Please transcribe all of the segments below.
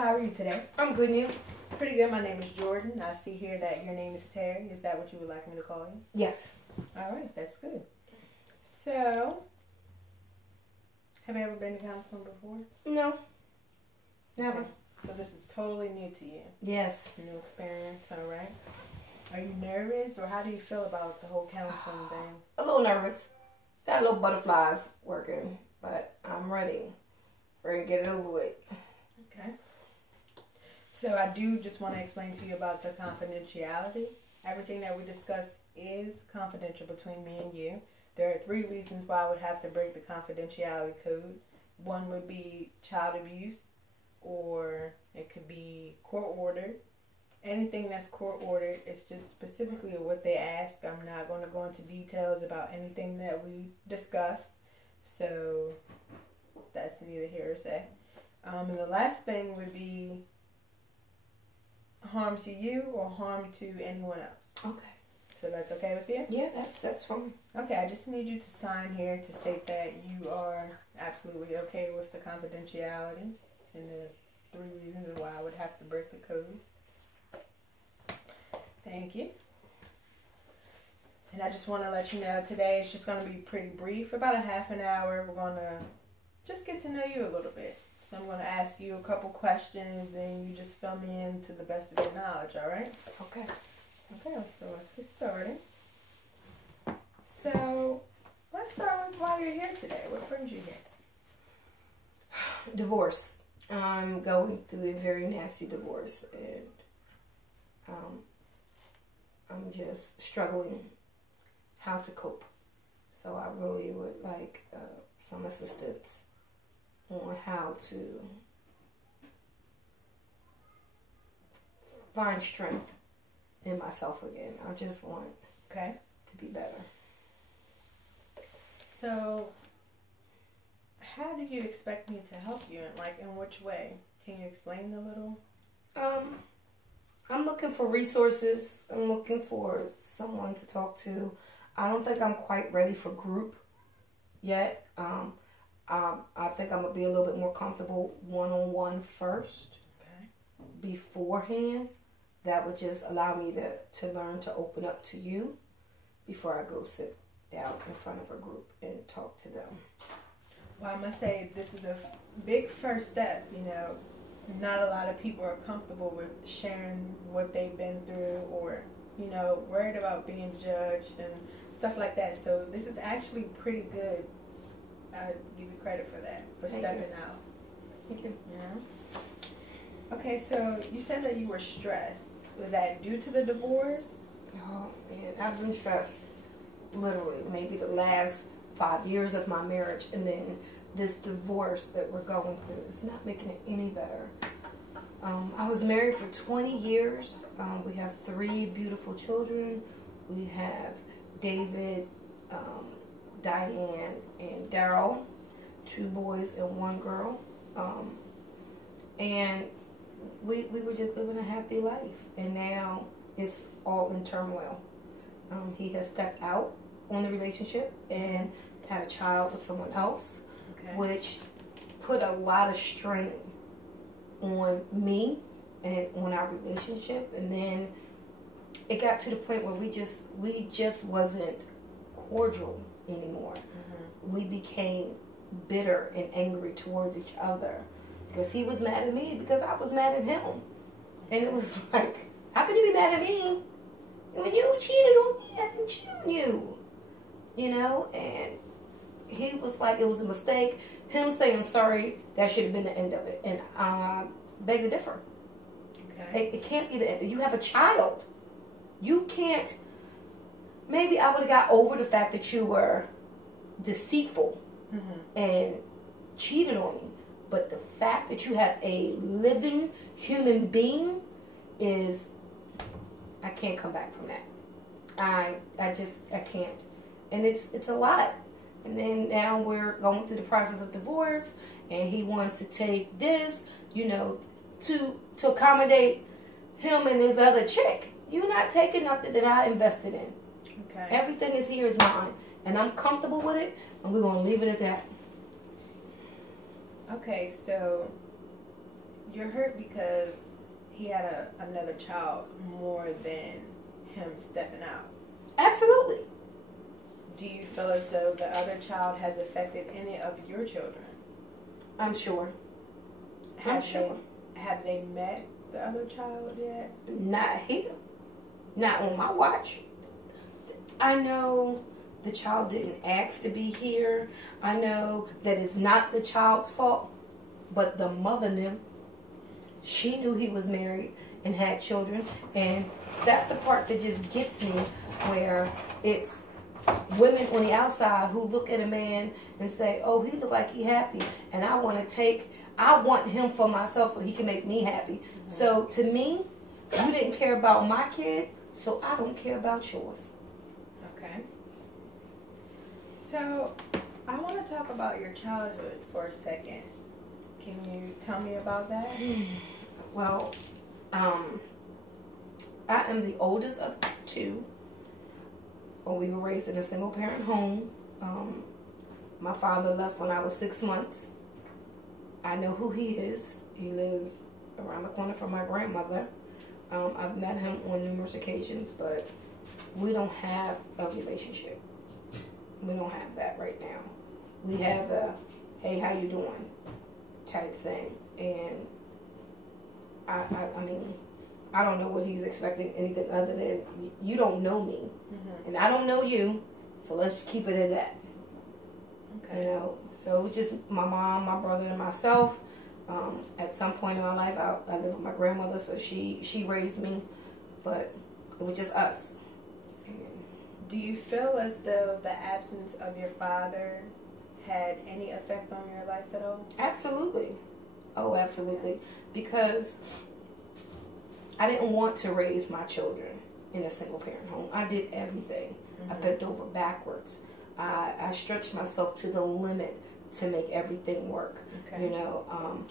how are you today? I'm good, and you? Pretty good. My name is Jordan. I see here that your name is Terry. Is that what you would like me to call you? Yes. All right, that's good. So, have you ever been to counseling before? No. Never. Okay. So this is totally new to you. Yes. New experience, all right. Are you nervous, or how do you feel about the whole counseling thing? A little nervous. Got a little butterflies working, but I'm ready. Ready to get it over with. Okay. So I do just want to explain to you about the confidentiality. Everything that we discuss is confidential between me and you. There are 3 reasons why I would have to break the confidentiality code. One would be child abuse, or it could be court ordered. Anything that's court ordered is just specifically what they ask. I'm not going to go into details about anything that we discussed. So that's neither here or there. And the last thing would be harm to you or harm to anyone else. Okay. So that's okay with you? Yeah, that's fine. Okay, I just need you to sign here to state that you are absolutely okay with the confidentiality and the 3 reasons why I would have to break the code. Thank you. And I just want to let you know today it's just going to be pretty brief, about a half an hour. We're going to just get to know you a little bit. So I'm going to ask you a couple questions and you just fill me in to the best of your knowledge, all right? Okay. Okay, so let's get started. So let's start with why you're here today. What brings you here? Divorce. I'm going through a very nasty divorce, and I'm just struggling how to cope. So I really would like some assistance on how to find strength in myself again. I just want to be better. So how do you expect me to help you? In which way? Can you explain a little? I'm looking for resources. I'm looking for someone to talk to. I don't think I'm quite ready for group yet. I think I'm going to be a little bit more comfortable one-on-one first. Okay. Beforehand. That would just allow me to learn to open up to you before I go sit down in front of a group and talk to them. Well, I must say this is a big first step. You know, not a lot of people are comfortable with sharing what they've been through, or, you know, worried about being judged and stuff like that. So this is actually pretty good. I give you credit for that, for stepping out. Thank you. Yeah. Okay, so you said that you were stressed. Was that due to the divorce? Oh, man, I've been stressed literally maybe the last 5 years of my marriage, and then this divorce that we're going through is not making it any better. I was married for 20 years. We have 3 beautiful children. We have David, Diane, and Daryl, 2 boys and 1 girl. And we were just living a happy life, and now it's all in turmoil. He has stepped out on the relationship and had a child with someone else, which put a lot of strain on me and on our relationship. And then it got to the point where we just wasn't cordial anymore. We became bitter and angry towards each other because he was mad at me because I was mad at him. And it was like, how could you be mad at me when you cheated on me? I didn't cheat on you. You know? And he was like, it was a mistake. Him saying sorry, that should have been the end of it. And I beg to differ. Okay. It can't be the end. You have a child. You can't. Maybe I would have got over the fact that you were deceitful and cheated on me. But the fact that you have a living human being is, I can't come back from that. I can't. And it's a lot. And then now we're going through the process of divorce, and he wants to take this, you know, to accommodate him and his other chick. You're not taking nothing that I invested in. Okay. Everything is here is mine, and I'm comfortable with it, and we're going to leave it at that. Okay, so you're hurt because he had another child more than him stepping out. Absolutely. Do you feel as though the other child has affected any of your children? I'm sure. Have they met the other child yet? Not here. Not on my watch. I know the child didn't ask to be here. I know that it's not the child's fault, but the mother knew. She knew he was married and had children, and that's the part that just gets me, where it's women on the outside who look at a man and say, oh, he look like he happy, and I want him for myself so he can make me happy. So to me, you didn't care about my kid, so I don't care about yours. Okay. So I want to talk about your childhood for a second. Can you tell me about that? Well, I am the oldest of two. Well, we were raised in a single parent home. My father left when I was 6 months. I know who he is. He lives around the corner from my grandmother. I've met him on numerous occasions, but we don't have a relationship. We don't have that right now. We have a, hey, how you doing type thing. And I mean, I don't know what he's expecting, anything other than, you don't know me. And I don't know you, so let's keep it at that. Okay. You know, so it was just my mom, my brother, and myself. At some point in my life, I lived with my grandmother, so she raised me, but it was just us. Do you feel as though the absence of your father had any effect on your life at all? Absolutely. Oh, absolutely. Because I didn't want to raise my children in a single parent home. I did everything. I bent over backwards. I stretched myself to the limit to make everything work. Okay. You know,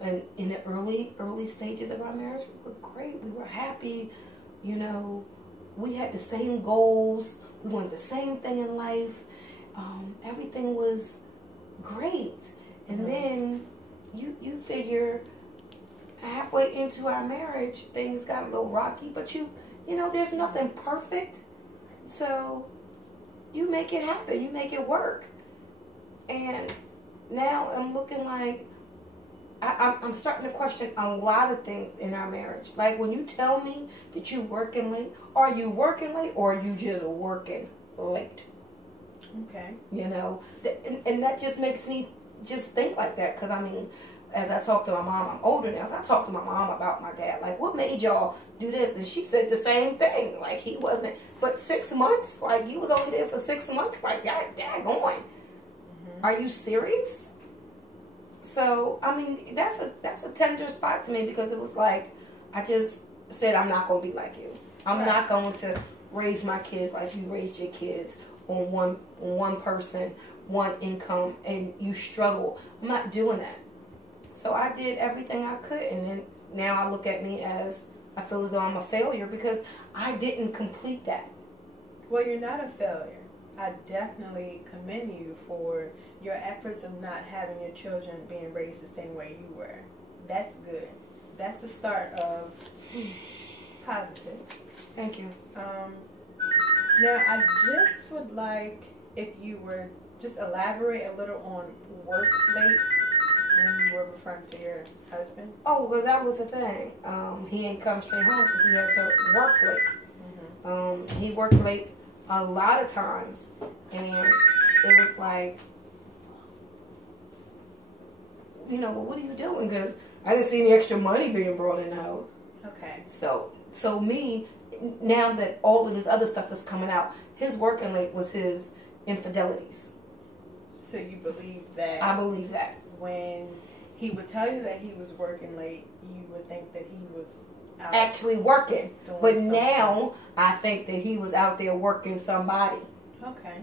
and in the early stages of our marriage, we were great. We were happy. You know, we had the same goals. We wanted the same thing in life. Everything was great. And then you figure halfway into our marriage, things got a little rocky. But you know, there's nothing perfect. So you make it happen. You make it work. And now I'm looking like I'm starting to question a lot of things in our marriage. Like when you tell me that you're working late, are you working late or are you just working late? Okay. You know, and that just makes me just think like that. Because I mean, as I talk to my mom, I'm older now, so I talk to my mom about my dad. Like, what made y'all do this? And she said the same thing. Like, he wasn't, but 6 months? Like, you was only there for 6 months? Like, daggone. Are you serious? So, I mean, that's a tender spot to me, because it was like, I just said, I'm not going to be like you. I'm not going to raise my kids like you raised your kids on one person, one income, and you struggle. I'm not doing that. So I did everything I could, and then now I look at me as, I feel as though I'm a failure because I didn't complete that. Well, you're not a failure. I definitely commend you for your efforts of not having your children being raised the same way you were. That's good. That's the start of positive. Thank you. Now, I just would like if you were just elaborate a little on work late when you were referring to your husband. Oh, because that was the thing. He ain't come straight home because he had to work late. He worked late a lot of times, and it was like, you know, well, what are you doing? Because I didn't see any extra money being brought in the house. Okay. So me, now that all of this other stuff is coming out, his working late was his infidelities. So you believe that? I believe that. When he would tell you that he was working late, you would think that he was out actually working. But something. Now I think that he was out there working somebody. Okay.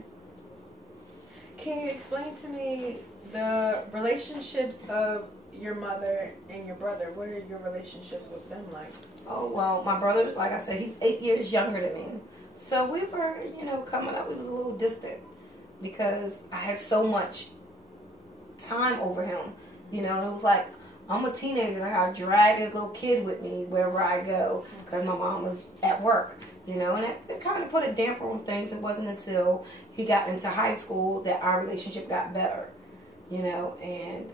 Can you explain to me the relationships of your mother and your brother? What are your relationships with them like? Oh, well, my brother, like I said, he's 8 years younger than me. So we were, you know, coming up, we was a little distant because I had so much time over him. You know, it was like I'm a teenager. I got to drag this little kid with me wherever I go because my mom was at work, you know. And that kind of put a damper on things. It wasn't until he got into high school that our relationship got better, you know. And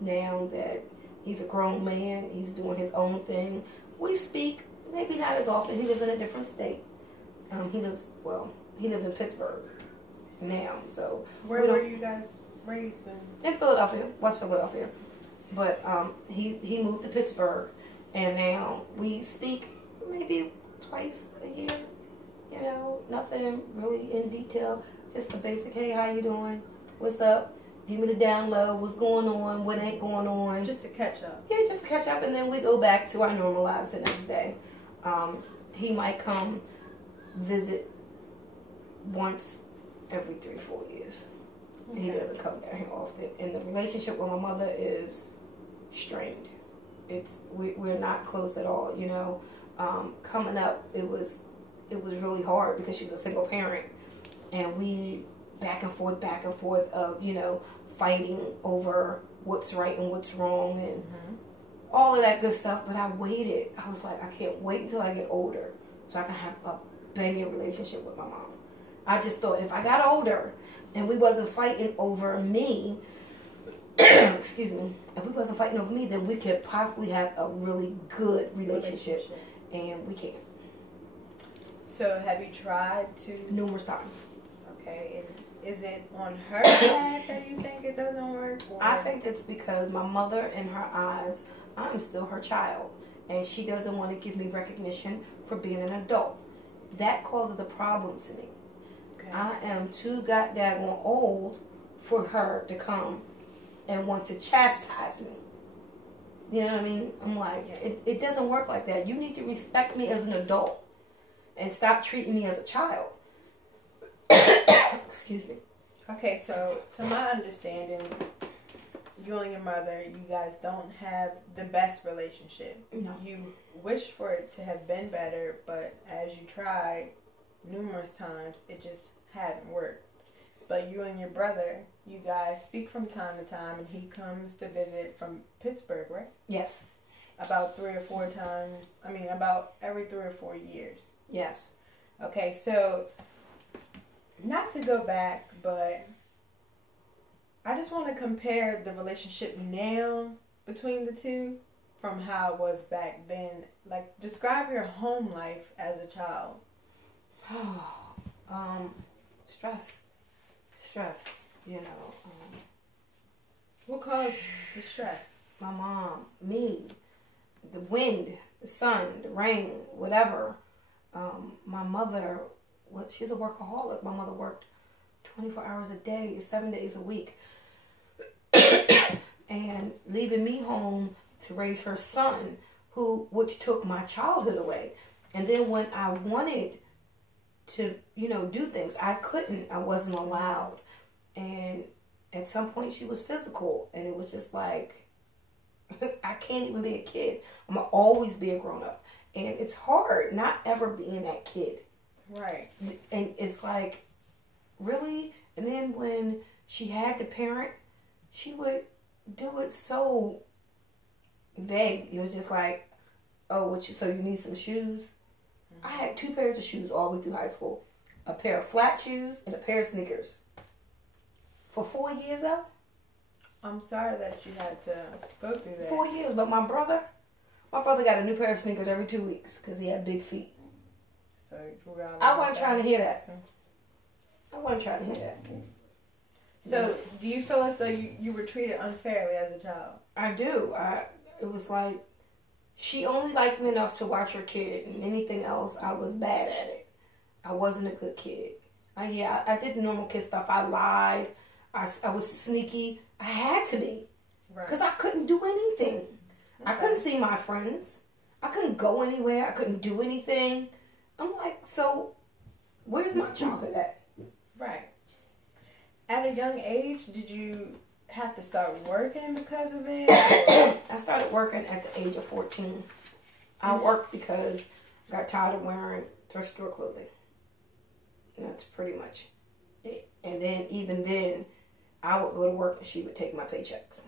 now that he's a grown man, he's doing his own thing. We speak, maybe not as often. He lives in a different state. He lives in Pittsburgh now. So where were you guys raised in? In Philadelphia, West Philadelphia. But he moved to Pittsburgh, and now we speak maybe twice a year. You know, nothing really in detail. Just the basic, hey, how you doing? What's up? Give me the down low. What's going on? What ain't going on? Just to catch up. Yeah, just to catch up, and then we go back to our normal lives the next day. He might come visit once every 3-4 years. Okay. He doesn't come down here often. And the relationship with my mother is strained. We're not close at all, you know. Coming up, it was really hard because she's a single parent, and we back and forth of, you know, fighting over what's right and what's wrong and all of that good stuff. But I waited. I was like, I can't wait until I get older so I can have a banging relationship with my mom. I just thought if I got older and we wasn't fighting over me, excuse me, if we wasn't fighting over me, then we could possibly have a really good relationship. And we can't. So have you tried to? Numerous times. Okay, and is it on her side that you think it doesn't work? Or? I think it's because my mother, in her eyes, I'm still her child. And she doesn't want to give me recognition for being an adult. That causes a problem to me. Okay. I am too goddamn old for her to come and want to chastise me. You know what I mean? I'm like, it doesn't work like that. You need to respect me as an adult and stop treating me as a child. Excuse me. Okay, so to my understanding, you and your mother, you guys don't have the best relationship. No. You wish for it to have been better, but as you tried numerous times, it just hadn't worked. But you and your brother, you guys speak from time to time, and he comes to visit from Pittsburgh, right? Yes. About 3 or 4 times. I mean, about every 3 or 4 years. Yes. Okay, so not to go back, but I just want to compare the relationship now between the two from how it was back then. Like, describe your home life as a child. Stress, you know. What caused the stress? My mom, me, the wind, the sun, the rain, whatever. My mother, she's a workaholic. My mother worked 24 hours a day, 7 days a week. And leaving me home to raise her son, which took my childhood away. And then when I wanted to, you know, do things, I couldn't. I wasn't allowed. And at some point she was physical, and it was just like, I can't even be a kid. I'm going to always be a grown-up. And it's hard not ever being that kid. Right. And it's like, really? And then when she had to parent, she would do it so vague. It was just like, oh, so you need some shoes? I had 2 pairs of shoes all the way through high school. A pair of flat shoes and a pair of sneakers. For 4 years, though. I'm sorry that you had to go through that. 4 years, but my brother got a new pair of sneakers every 2 weeks because he had big feet. So you forgot. I wasn't trying to hear that. I wasn't trying to hear that. So, do you feel as though you were treated unfairly as a child? I do. It was like, she only liked me enough to watch her kid, and anything else, I was bad at it. I wasn't a good kid. I did the normal kid stuff. I lied. I was sneaky. I had to be. Because I couldn't do anything. Okay. I couldn't see my friends. I couldn't go anywhere. I couldn't do anything. I'm like, so where's my childhood at? Right. At a young age, did you have to start working because of it? I started working at the age of 14. I worked because I got tired of wearing thrift store clothing. And that's pretty much it. And then, even then, I would go to work and she would take my paychecks.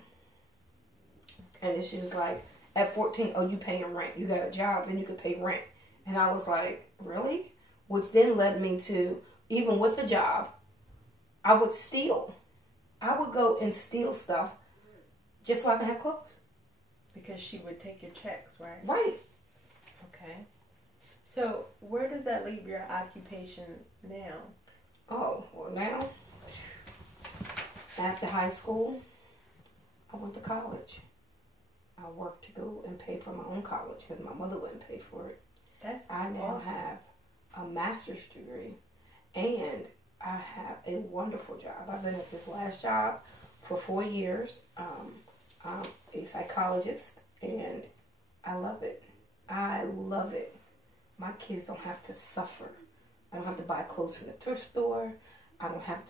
And then she was like, at 14, oh, you paying rent. You got a job, then you could pay rent. And I was like, really? Which then led me to, even with a job, I would steal. I would go and steal stuff just so I could have clothes. Because she would take your checks, right? Right. Okay. So where does that leave your occupation now? Oh, well now, after high school, I went to college. I worked to go and pay for my own college because my mother wouldn't pay for it. I now have a master's degree and I have a wonderful job. I've been at this last job for 4 years. I'm a psychologist and I love it. I love it. My kids don't have to suffer. I don't have to buy clothes from the thrift store. I don't have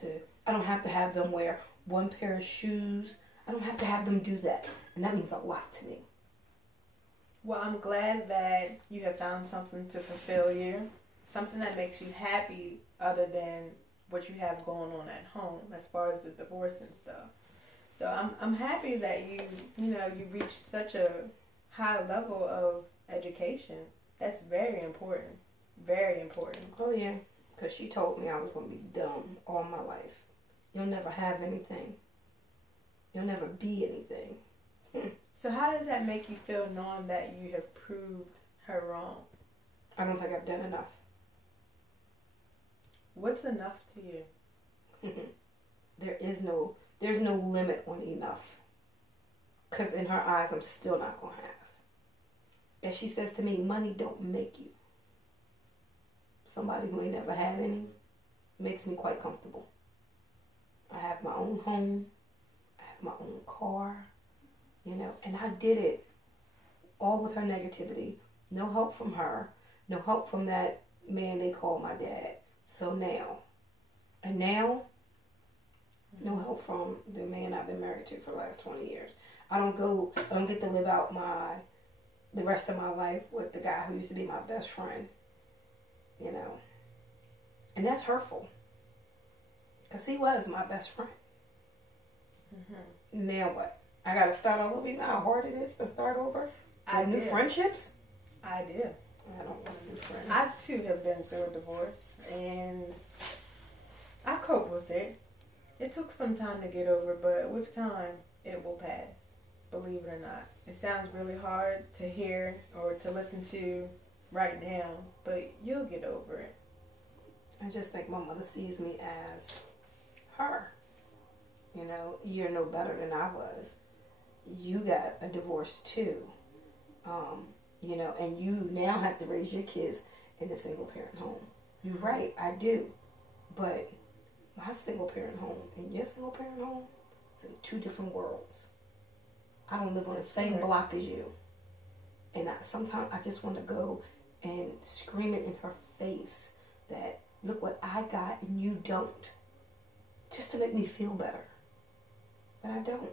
to have them wear one pair of shoes. I don't have to have them do that. And that means a lot to me. Well, I'm glad that you have found something to fulfill you. Something that makes you happy other than what you have going on at home as far as the divorce and stuff. So I'm happy that you reached such a high level of education. That's very important. Very important. Oh, yeah. Because she told me I was going to be dumb all my life. You'll never have anything. You'll never be anything. So how does that make you feel knowing that you have proved her wrong? I don't think I've done enough. What's enough to you? There's no limit on enough. Because in her eyes, I'm still not going to have. And she says to me, money don't make you. Somebody who ain't never had any makes me quite comfortable. I have my own home. I have my own car. And I did it all with her negativity. No help from her. No help from that man they call my dad. So now, no help from the man I've been married to for the last 20 years. I don't get to live out the rest of my life with the guy who used to be my best friend. And that's hurtful. Because he was my best friend. Mm-hmm. Now what? I got to start all over. You know how hard it is to start over? With new friendships? I do. I don't want a new friend. I too have been through a divorce. And I coped with it. It took some time to get over, but with time, it will pass. Believe it or not. It sounds really hard to hear or to listen to right now, but you'll get over it. I just think my mother sees me as her. You're no better than I was. You got a divorce too. And you now have to raise your kids in a single parent home. You're right, I do. But my single parent home and your single parent home, it's in 2 different worlds. I don't live on the same block as you. And sometimes I just want to go and scream it in her face that, look what I got and you don't. Just to make me feel better. But I don't.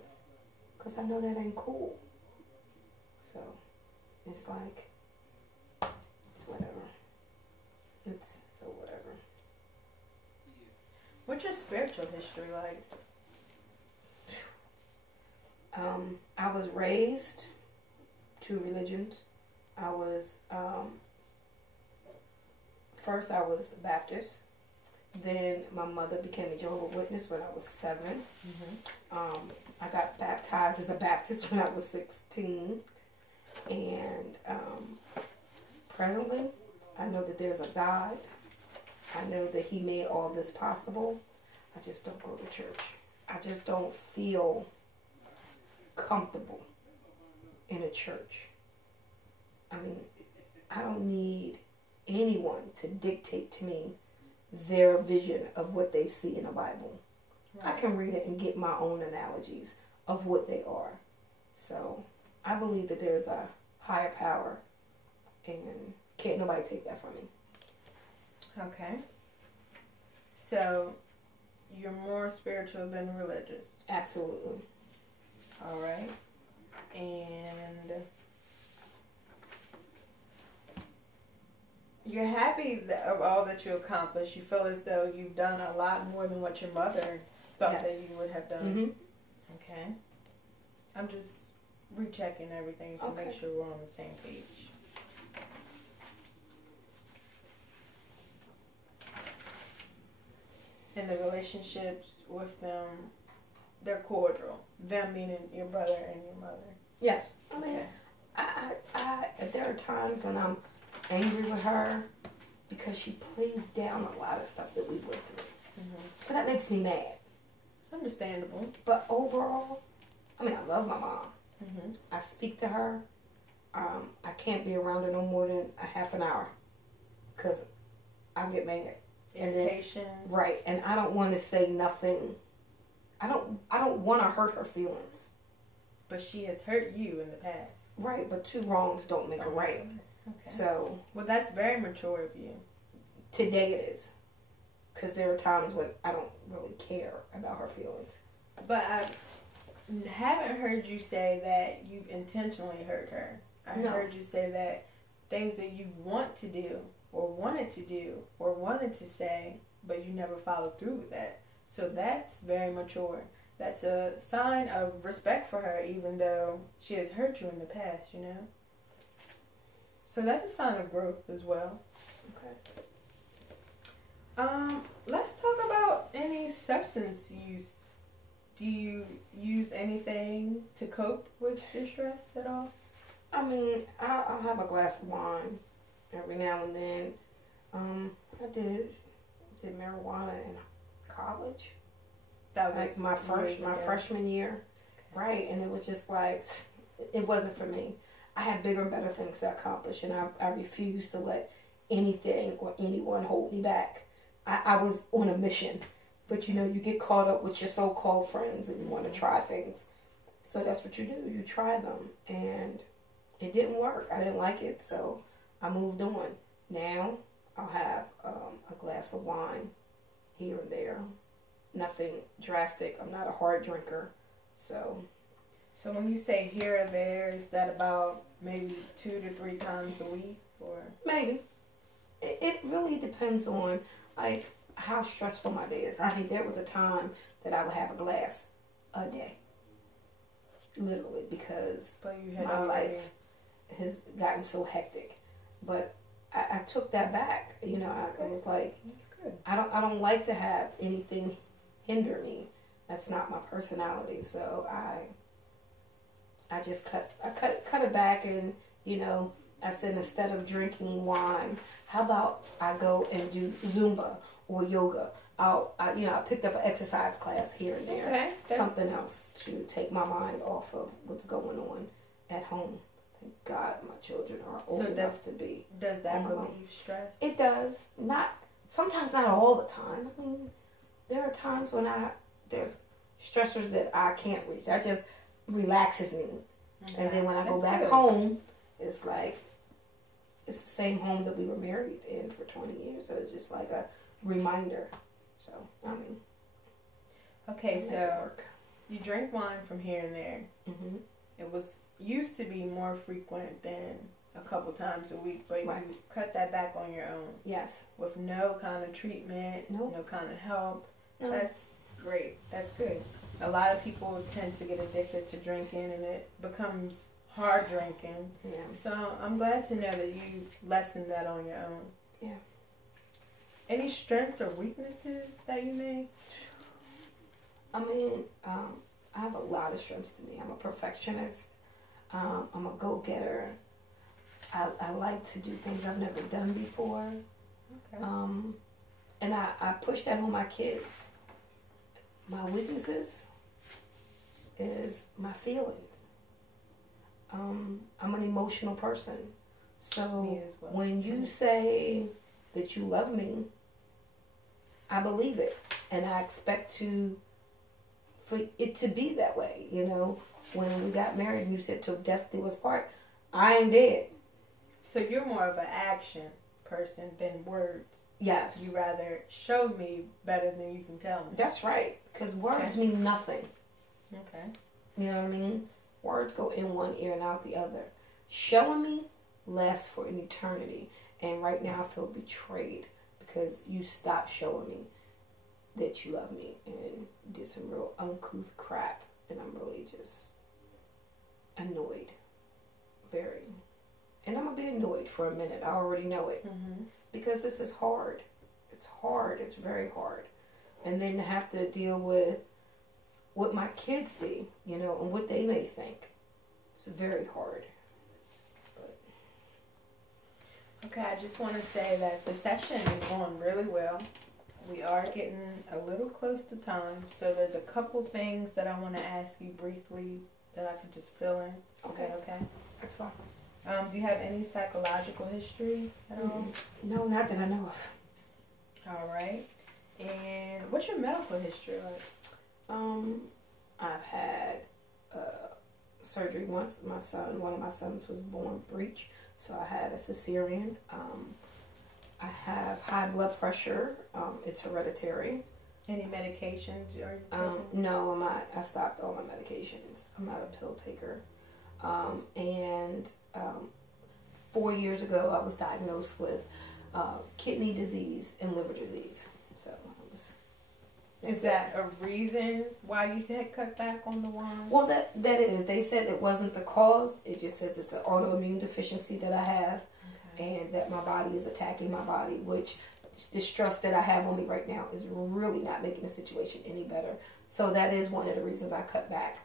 Because I know that ain't cool. So, it's like, it's whatever. It's so whatever. What's your spiritual history like? I was raised 2 religions. First I was Baptist. Then my mother became a Jehovah's Witness when I was 7. Mm-hmm. I got baptized as a Baptist when I was 16. And presently, I know that there's a God. I know that He made all this possible. I just don't go to church. I just don't feel comfortable in a church. I mean, I don't need anyone to dictate to me their vision of what they see in the Bible. Right. I can read it and get my own analogies of what they are. So I believe that there's a higher power and can't nobody take that from me. Okay. So you're more spiritual than religious. Absolutely. All right. And you're happy of all that you accomplished. You feel as though you've done a lot more than what your mother thought that you would have done. Mm-hmm. Okay. I'm just rechecking everything to make sure we're on the same page. And the relationships with them, they're cordial. Them meaning your brother and your mother. Yes. I mean, I there are times when I'm angry with her because she plays down a lot of stuff that we went through. Mm-hmm. So that makes me mad. Understandable. But overall, I mean, I love my mom. Mm-hmm. I speak to her. I can't be around her no more than a half an hour because I'll get mad. Irritation. Right, and I don't want to say nothing. I don't want to hurt her feelings. But she has hurt you in the past. Right, but two wrongs don't make a right. Okay. So. Well, that's very mature of you. Today it is. Because there are times when I don't really care about her feelings. But I haven't heard you say that you intentionally hurt her. I heard you say that things that you want to do or wanted to do or wanted to say, but you never followed through with that. So that's very mature. That's a sign of respect for her, even though she has hurt you in the past, you know? So that's a sign of growth as well. Okay. Let's talk about any substance use. Do you use anything to cope with your stress at all? I mean, I'll have a glass of wine every now and then. I did marijuana in college. That was like my freshman year, right? And it was just like, it wasn't for me. I had bigger and better things to accomplish, and I refused to let anything or anyone hold me back. I was on a mission, but you know, you get caught up with your so-called friends and you want to try things. So that's what you do. You try them, and it didn't work. I didn't like it, so I moved on. Now I'll have a glass of wine here and there. Nothing drastic. I'm not a hard drinker, so. So when you say here or there, is that about maybe 2 to 3 times a week, or? Maybe. It really depends on like how stressful my day is. I mean, there was a time that I would have a glass a day, literally, because my life has gotten so hectic. But I took that back. You know, I was like, that's good. I don't like to have anything hinder me. That's not my personality. So I just cut it back, and you know, I said, instead of drinking wine, how about I go and do Zumba or yoga? I picked up an exercise class here and there. Okay, something else to take my mind off of what's going on at home. Thank God my children are old enough to be. Does that relieve stress? It does. Sometimes not all the time. I mean, there are times when there's stressors that I can't reach. That just relaxes me. Okay. And then when I go back home, it's like, it's the same home that we were married in for 20 years. So it's just like a reminder. So, I mean. Okay, so you drink wine from here and there. Mm-hmm. It used to be more frequent than a couple times a week, but you cut that back on your own. Yes. With no kind of treatment, no kind of help. No. That's great. That's good. A lot of people tend to get addicted to drinking, and it becomes hard drinking. Yeah. So I'm glad to know that you lessened that on your own. Yeah. Any strengths or weaknesses that you make? I mean, I have a lot of strengths to me. I'm a perfectionist. I'm a go-getter. I like to do things I've never done before. Okay. And I push that on my kids. My weaknesses is my feelings. I'm an emotional person. So when you say that you love me, I believe it. And I expect for it to be that way. You know, when we got married and you said till death do us part, I ain't dead. So you're more of an action person than words. Yes. You rather show me better than you can tell me. That's right. Because words mean nothing. Okay. You know what I mean? Words go in one ear and out the other. Showing me lasts for an eternity. And right now I feel betrayed because you stopped showing me that you love me and did some real uncouth crap. And I'm really just annoyed. Very. And I'm going to be annoyed for a minute. I already know it. Mm-hmm. Because this is hard. It's hard. It's very hard. And then to have to deal with what my kids see, you know, and what they may think. It's very hard. But. Okay, I just want to say that the session is going really well. We are getting a little close to time, so there's a couple things that I want to ask you briefly that I could just fill in. Okay. Is that okay? That's fine. Do you have any psychological history at all? No, not that I know of. All right. And what's your medical history like? I've had surgery once. One of my sons was born breech, so I had a cesarean. I have high blood pressure. It's hereditary. Any medications are you taking? No, I'm not. I stopped all my medications. I'm not a pill taker. And 4 years ago, I was diagnosed with kidney disease and liver disease. So is that a reason why you had cut back on the wine? Well, that is. They said it wasn't the cause. It just says it's an autoimmune deficiency that I have, and that my body is attacking my body, which the stress that I have on me right now is really not making the situation any better. So that is one of the reasons I cut back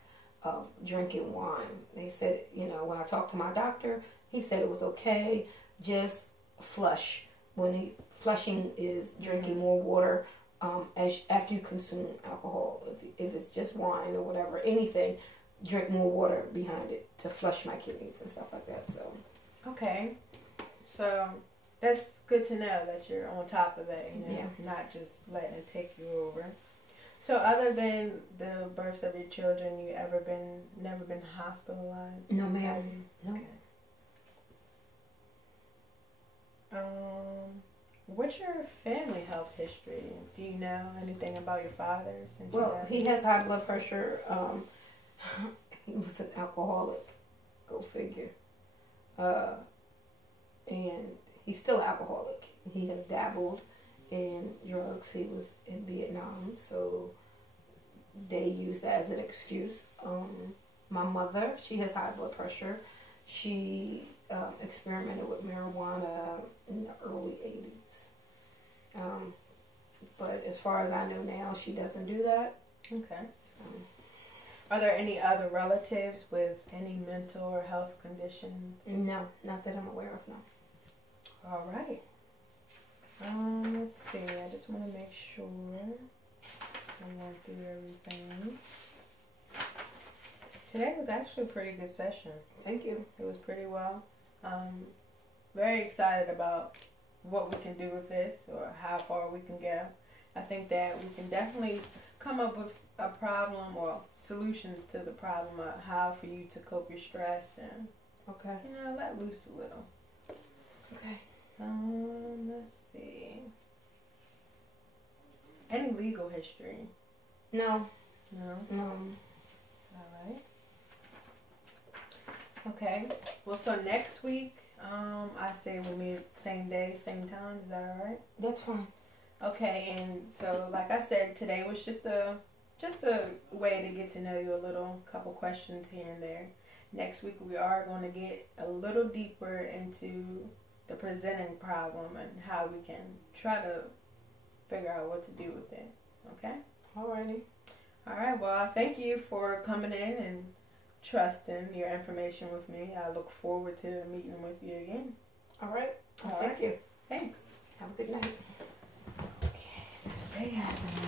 of drinking wine. They said, you know, when I talked to my doctor, he said it was okay, just flush. Flushing is drinking more water after you consume alcohol. If it's just wine or whatever, anything, drink more water behind it to flush my kidneys and stuff like that. So okay, so that's good to know that you're on top of that, you know, not just letting it take you over. So other than the births of your children, you never been hospitalized? No, ma'am. No. Okay. What's your family health history? Do you know anything about your father? Well, he has high blood pressure. He was an alcoholic. Go figure. And he's still an alcoholic. He has dabbled in drugs. He was in Vietnam, so they use that as an excuse. My mother, she has high blood pressure. She experimented with marijuana in the early 80s. But as far as I know now, she doesn't do that. Okay. Are there any other relatives with any mental or health conditions? No, not that I'm aware of, no. All right. Let's see. I just want to make sure I went through everything. Today was actually a pretty good session. Thank you. It was pretty well. Very excited about what we can do with this or how far we can go. I think that we can definitely come up with a problem or solutions to the problem of how for you to cope your stress and let loose a little. Okay. Let's see. Any legal history? No. No? All right. Okay. Well, so next week, I say we meet same day, same time. Is that all right? That's fine. Okay, and so like I said, today was just a way to get to know you a little, couple questions here and there. Next week we are going to get a little deeper into the presenting problem and how we can try to figure out what to do with it. Okay? Alrighty. All right. Well, thank you for coming in and trusting your information with me. I look forward to meeting with you again. All right. All Thank you. Thanks. Have a good night. Okay. Say happy.